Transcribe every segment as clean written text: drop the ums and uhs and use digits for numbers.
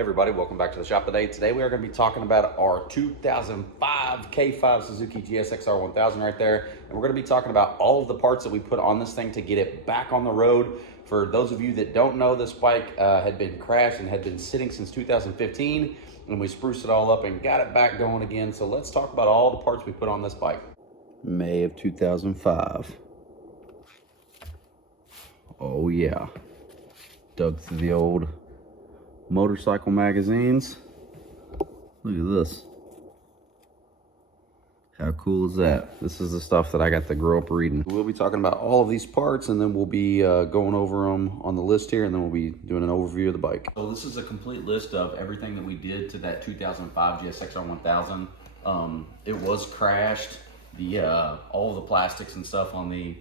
Hey everybody, welcome back to the shop today. Today we are going to be talking about our 2005 K5 Suzuki GSXR1000 right there. And we're going to be talking about all of the parts that we put on this thing to get it back on the road. For those of you that don't know, this bike had been crashed and had been sitting since 2015. And we spruced it all up and got it back going again. So let's talk about all the parts we put on this bike. May of 2005. Oh yeah. Dug through the old motorcycle magazines. Look at this. How cool is that? This is the stuff that I got to grow up reading. We'll be talking about all of these parts, and then we'll be going over them on the list here, and then we'll be doing an overview of the bike. So this is a complete list of everything that we did to that 2005 GSXR1000. It was crashed. All of the plastics and stuff on the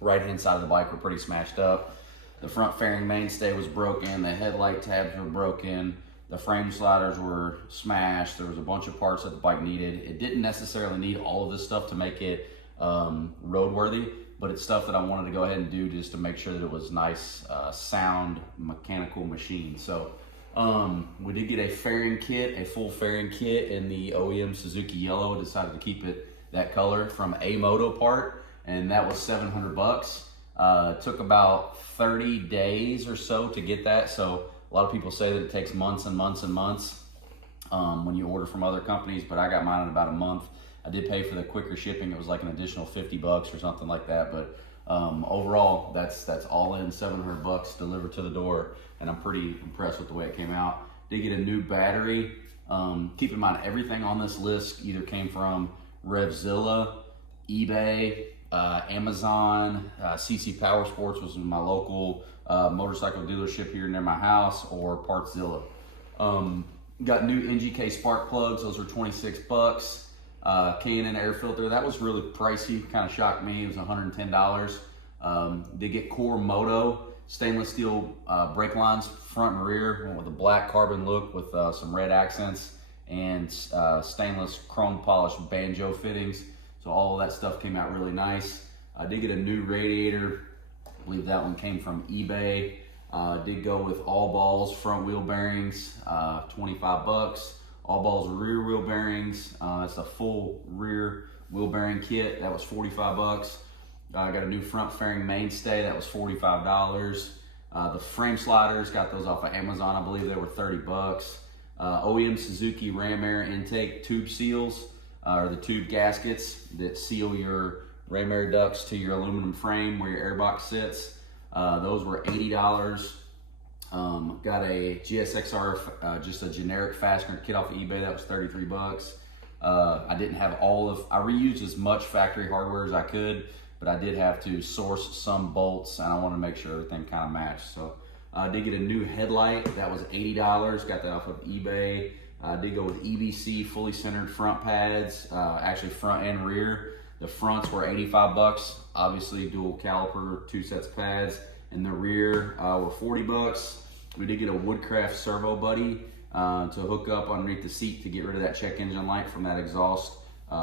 right-hand side of the bike were pretty smashed up. The front fairing mainstay was broken, the headlight tabs were broken, the frame sliders were smashed, there was a bunch of parts that the bike needed. It didn't necessarily need all of this stuff to make it roadworthy, but it's stuff that I wanted to go ahead and do just to make sure that it was nice, sound, mechanical machine. So we did get a fairing kit, a full fairing kit in the OEM Suzuki yellow. I decided to keep it that color from Amotopart, and that was $700. It took about 30 days or so to get that. So a lot of people say that it takes months and months and months when you order from other companies, but I got mine in about a month. I did pay for the quicker shipping. It was like an additional $50 or something like that. But overall, that's all in $700 delivered to the door. And I'm pretty impressed with the way it came out. Did get a new battery. Keep in mind, everything on this list either came from Revzilla, eBay, Amazon, CC Power Sports was my local motorcycle dealership here near my house, or Partzilla. Got new NGK spark plugs, those were 26 bucks. K&N air filter, that was really pricey, kind of shocked me, it was $110. Did get Core Moto stainless steel brake lines, front and rear, went with a black carbon look with some red accents and stainless chrome polished banjo fittings. So all of that stuff came out really nice. I did get a new radiator. I believe that one came from eBay. Did go with all balls front wheel bearings, 25 bucks. All balls rear wheel bearings. That's a full rear wheel bearing kit. That was 45 bucks. I got a new front fairing mainstay. That was $45. The frame sliders, got those off of Amazon. I believe they were 30 bucks. OEM Suzuki ram air intake tube seals. Or the tube gaskets that seal your ram air ducts to your aluminum frame where your airbox sits. Those were $80. Got a GSXR, just a generic fastener kit off of eBay. That was 33 bucks. I didn't have I reused as much factory hardware as I could, but I did have to source some bolts, and I wanted to make sure everything kind of matched. So I did get a new headlight. That was $80. Got that off of eBay. I did go with EBC fully centered front pads, actually front and rear. The fronts were 85 bucks, obviously dual caliper, 2 sets of pads, and the rear were 40 bucks. We did get a Woodcraft servo buddy to hook up underneath the seat to get rid of that check engine light from that exhaust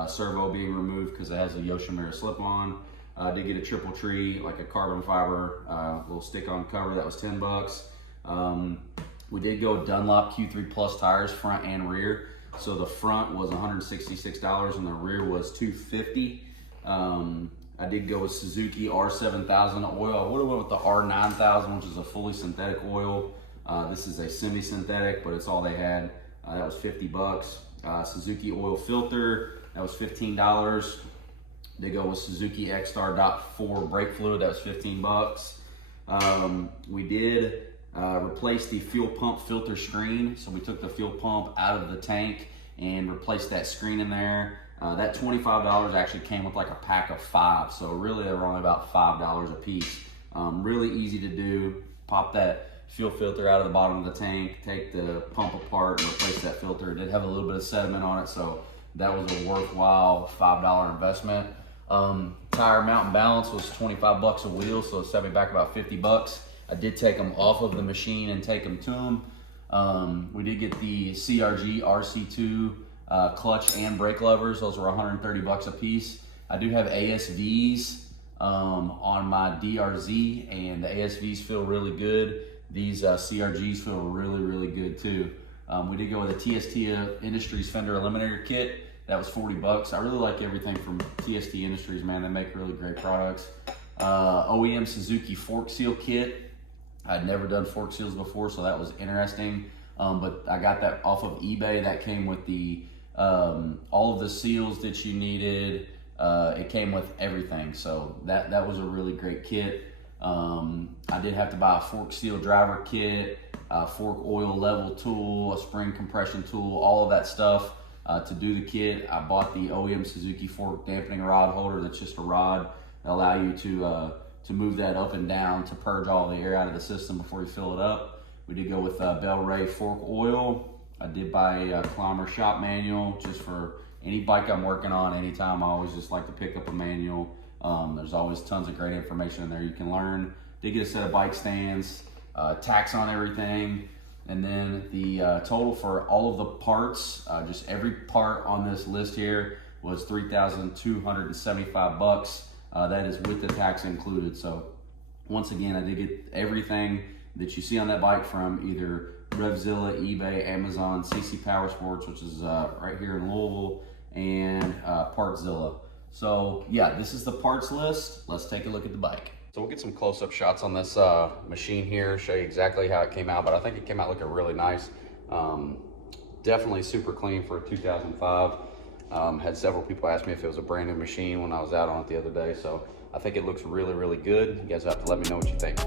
servo being removed because it has a Yoshimura slip-on. Did get a triple tree, like a carbon fiber little stick-on cover. That was 10 bucks. We did go Dunlop Q3 Plus tires, front and rear. So the front was $166 and the rear was $250. I did go with Suzuki R7000 oil. I would have went with the R9000, which is a fully synthetic oil. This is a semi-synthetic, but it's all they had. That was 50 bucks. Suzuki oil filter, that was $15. They go with Suzuki X-Star DOT4 brake fluid, that was 15 bucks. We did replace the fuel pump filter screen. So we took the fuel pump out of the tank and replaced that screen in there. That $25 actually came with like a pack of 5. So really they were only about $5 a piece. Really easy to do. Pop that fuel filter out of the bottom of the tank, take the pump apart and replace that filter. It did have a little bit of sediment on it, so that was a worthwhile $5 investment. Tire mount and balance was 25 bucks a wheel, so it set me back about 50 bucks. I did take them off of the machine and take them to them. We did get the CRG RC2 clutch and brake levers. Those were 130 bucks a piece. I do have ASVs on my DRZ, and the ASVs feel really good. These CRGs feel really, really good too. We did go with a TST Industries fender eliminator kit. That was 40 bucks. I really like everything from TST Industries, man. They make really great products. OEM Suzuki fork seal kit. I'd never done fork seals before, so that was interesting. But I got that off of eBay. That came with the all of the seals that you needed. It came with everything, so that was a really great kit. I did have to buy a fork seal driver kit, a fork oil level tool, a spring compression tool, all of that stuff to do the kit. I bought the OEM Suzuki fork dampening rod holder. That's just a rod that allow you to move that up and down to purge all the air out of the system before you fill it up. We did go with Bell Ray fork oil. I did buy a Climber shop manual just for any bike I'm working on. Anytime, I always just like to pick up a manual. There's always tons of great information in there you can learn. Did get a set of bike stands, tacks on everything, and then the total for all of the parts, just every part on this list here, was $3,275. That is with the tax included. So once again, I did get everything that you see on that bike from either Revzilla, eBay, Amazon, CC Power Sports, which is right here in Louisville, and Partzilla. So yeah, this is the parts list. Let's take a look at the bike. So we'll get some close-up shots on this machine here, show you exactly how it came out, but I think it came out looking really nice. Definitely super clean for a 2005. Had several people ask me if it was a brand new machine when I was out on it the other day, so I think it looks really, really good. You guys have to let me know what you think.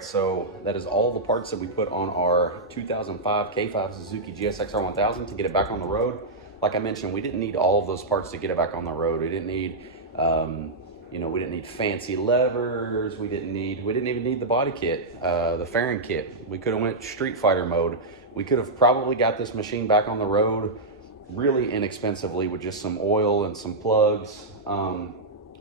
So that is all the parts that we put on our 2005 K5 Suzuki GSXR1000 to get it back on the road. Like I mentioned, we didn't need all of those parts to get it back on the road. We didn't need, we didn't need fancy levers. We didn't even need the body kit, the fairing kit. We could have went Street Fighter mode. We could have probably got this machine back on the road really inexpensively with just some oil and some plugs,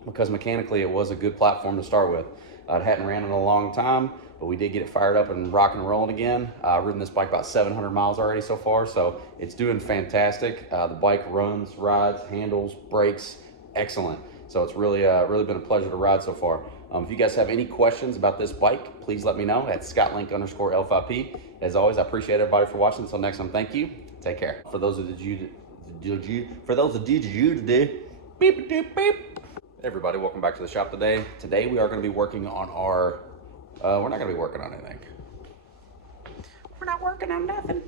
because mechanically it was a good platform to start with. It hadn't ran in a long time, but we did get it fired up and rocking and rolling again. I've ridden this bike about 700 miles already so far, so it's doing fantastic. The bike runs, rides, handles, brakes, excellent. So it's really been a pleasure to ride so far. If you guys have any questions about this bike, please let me know at ScottLink_L5P. As always, I appreciate everybody for watching. Until next time, thank you. Take care. For those of you today, beep, beep, beep. Everybody, welcome back to the shop today. Today we are going to be working on our, we're not going to be working on anything. We're not working on nothing.